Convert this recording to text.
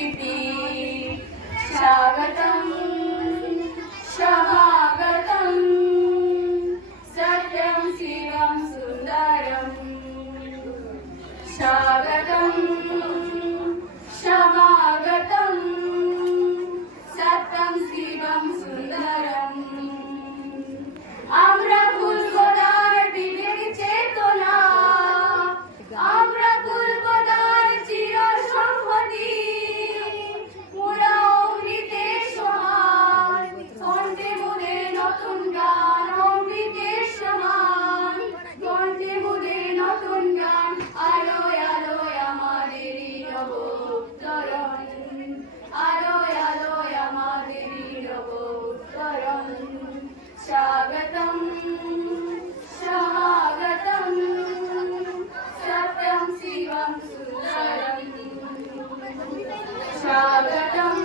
संस्कृति स्वागतं समागतं सत्यं शिवं सुन्दरं स्वागतं समागतं सत्यं शिवं सुन्दरम् আমরা ফুলবদার বিবেক চেতনা আমরা ফুলবদার চির সংহতি মোরা অমৃতের সমান কণ্ঠে মোরে নতুন গান অমৃতের সমান কণ্ঠে মোরে নতুন গান আলোয় আলোয় আমাদের রব উত্তরণ আলোয় আলোয় আমাদের রব উত্তরণ स्वागतं समागतं सत्यं शिवं सुन्दरं स्वागतं